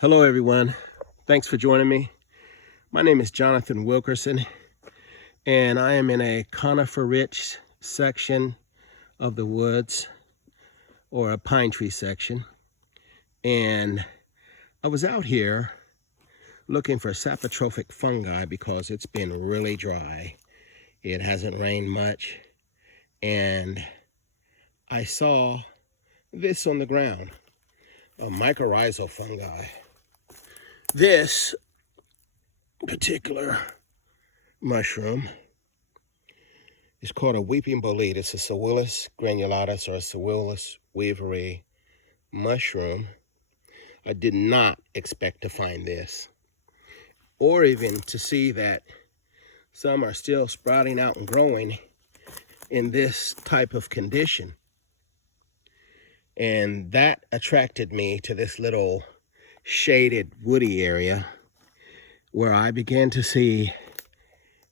Hello everyone, thanks for joining me. My name is Jonathan Wilkerson and I am in a conifer-rich section of the woods, or a pine tree section, and I was out here looking for saprotrophic fungi because it's been really dry. It hasn't rained much, and I saw this on the ground, a mycorrhizal fungi. This particular mushroom is called a weeping bolete. It's a Suillus granulatus or a Suillus weeveri mushroom. I did not expect to find this, or even to see that some are still sprouting out and growing in this type of condition. And that attracted me to this little shaded woody area where I began to see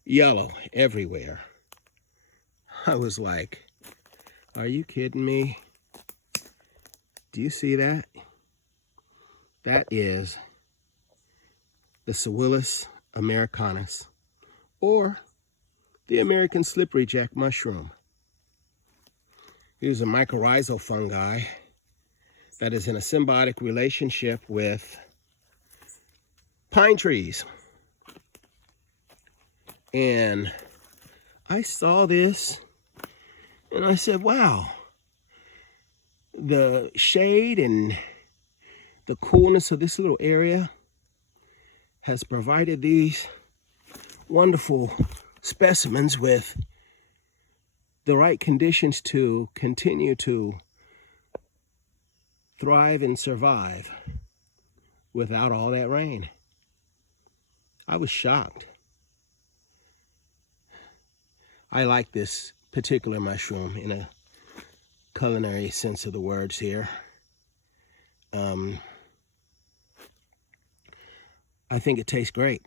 yellow everywhere. I was like, are you kidding me? Do you see that? That is the Suillus Americanus, or the American slippery jack mushroom. It is a mycorrhizal fungi that is in a symbiotic relationship with pine trees. And I saw this and I said, wow, the shade and the coolness of this little area has provided these wonderful specimens with the right conditions to continue to thrive and survive without all that rain. I was shocked. I like this particular mushroom in a culinary sense of the words here. I think it tastes great.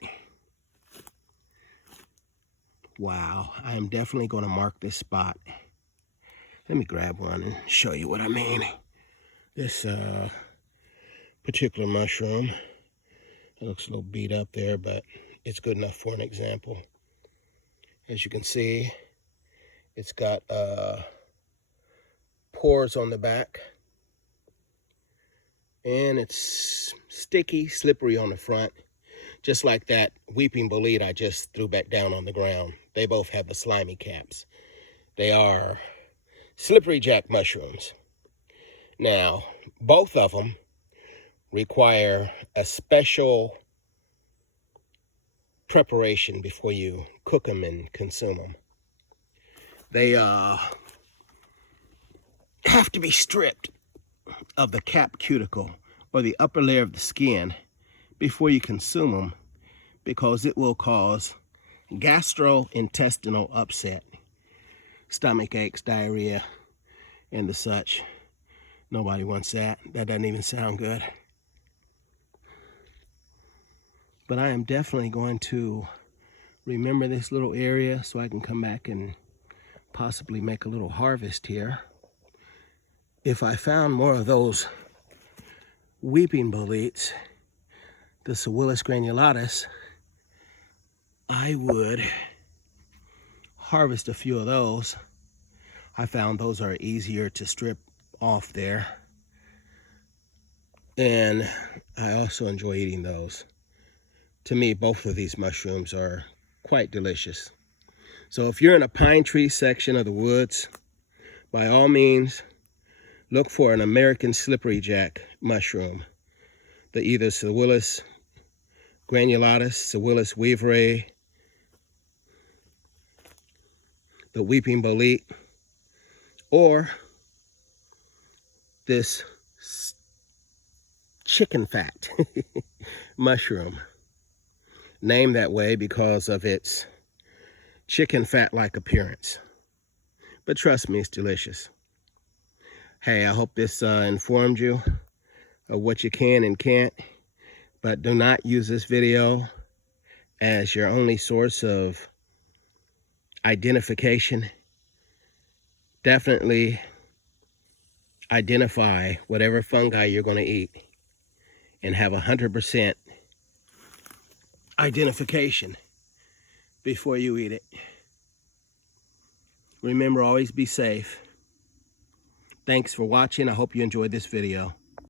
Wow, I am definitely going to mark this spot. Let me grab one and show you what I mean. This particular mushroom, it looks a little beat up there, but it's good enough for an example. As you can see, it's got pores on the back, and it's sticky, slippery on the front, just like that weeping bolete I just threw back down on the ground. They both have the slimy caps. They are slippery jack mushrooms. Now, both of them require a special preparation before you cook them and consume them. They have to be stripped of the cap cuticle, or the upper layer of the skin, before you consume them, because it will cause gastrointestinal upset, stomach aches, diarrhea, and the such. Nobody wants that. That doesn't even sound good. But I am definitely going to remember this little area so I can come back and possibly make a little harvest here. If I found more of those weeping boletes, the Suillus granulatus, I would harvest a few of those. I found those are easier to strip off there, and I also enjoy eating those. To me, both of these mushrooms are quite delicious. So if you're in a pine tree section of the woods, by all means, look for an American slippery jack mushroom, the either Suillus granulatus, Suillus weeveri, the weeping bolete, or this chicken fat mushroom, named that way because of its chicken fat-like appearance. But trust me, it's delicious. Hey, I hope this informed you of what you can and can't, but do not use this video as your only source of identification. Definitely identify whatever fungi you're going to eat and have 100% identification before you eat it. Remember, always be safe. Thanks for watching. I hope you enjoyed this video.